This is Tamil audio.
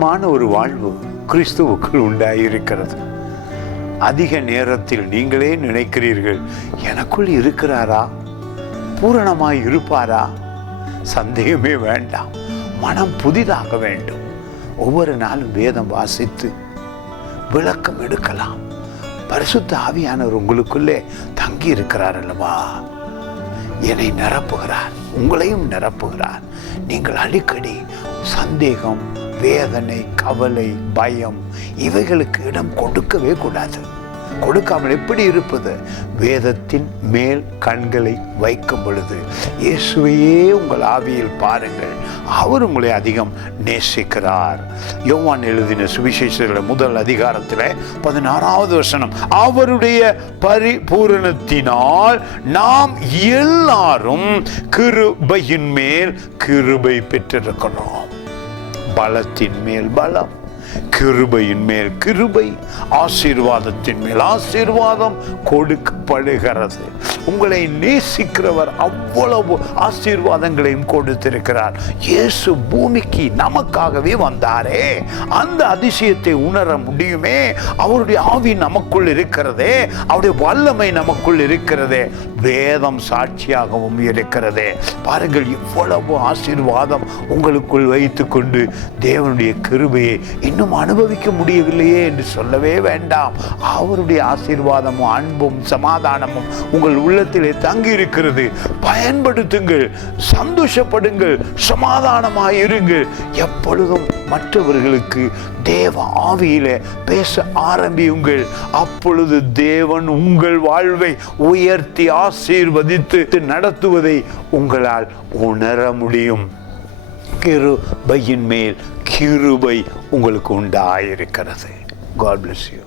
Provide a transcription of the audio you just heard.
பூரணமான ஒரு வாழ்வு கிறிஸ்துவுக்குள் உண்டாயிருக்கிறது. அதிக நேரத்தில் நீங்களே நினைக்கிறீர்கள், எனக்குள் இருக்கிறாரா, பூரணமாய் இருப்பாரா? சந்தேகமே வேண்டாம். மனம் புதிதாக வேண்டும். ஒவ்வொரு நாளும் வேதம் வாசித்து விளக்கம் எடுக்கலாம். பரிசுத்த ஆவியானவர் உங்களுக்குள்ளே தங்கி இருக்கிறார் அல்லவா? என்னை நிரப்புகிறார், உங்களையும் நிரப்புகிறார். நீங்கள் அடிக்கடி சந்தேகம், வேதனை, கவலை, பயம் இவைகளுக்கு இடம் கொடுக்கவே கூடாது. கொடுக்காமல் எப்படி இருப்பது? வேதத்தின் மேல் கண்களை வைக்கும் பொழுது இயேசுவையே உங்கள் ஆவியில் பாருங்கள். அவர் உங்களை அதிகம் நேசிக்கிறார். யோவான் எழுதின சுவிசேஷத்தில் முதல் அதிகாரத்தில் 16வது வசனம், அவருடைய பரிபூரணத்தினால் நாம் எல்லாரும் கிருபையின் மேல் கிருபை பெற்றிருக்கிறோம். பலத்தின் மேல் பலம், கிருபையின் மேல் கிருபை, ஆசீர்வாதத்தின் மேல் ஆசீர்வாதம் கொடுக்கப்படுகிறது. உங்களை நேசிக்கிறவர் அவ்வளவு ஆசீர்வாதங்களையும் கொடுத்திருக்கிறார். இயேசு பூமிக்கு நமக்காகவே வந்தாரே, அந்த அதிசயத்தை உணர முடியுமே. அவருடைய ஆவி நமக்குள் இருக்கிறதே, அவருடைய வல்லமை நமக்குள் இருக்கிறதே, வேதம் சாட்சியாகவும் இருக்கிறதே. பாருங்கள், இவ்வளவு ஆசீர்வாதம் உங்களுக்குள் வைத்துக் கொண்டு தேவனுடைய கிருபையை இன்னும் அனுபவிக்க முடியவில்லையே என்று சொல்லவே வேண்டாம். அவருடைய ஆசீர்வாதமும் அன்பும் சமாதானமும் உங்கள் உள்ளத்திலே தங்கி இருக்கிறது. பயன்படுத்துங்கள், சந்தோஷப்படுங்கள், சமாதானமாயிருங்கள். எப்பொழுதும் மற்றவர்களுக்கு தேவ ஆவியிலே பேச ஆரம்பியுங்கள். அப்பொழுது தேவன் உங்கள் வாழ்வை உயர்த்தி ஆசீர்வதித்து நடத்துவதை உங்களால் உணர முடியும். கிருபையின் மேல் கிருபை உங்களுக்கு உண்டாயிருக்கிறது. God bless you.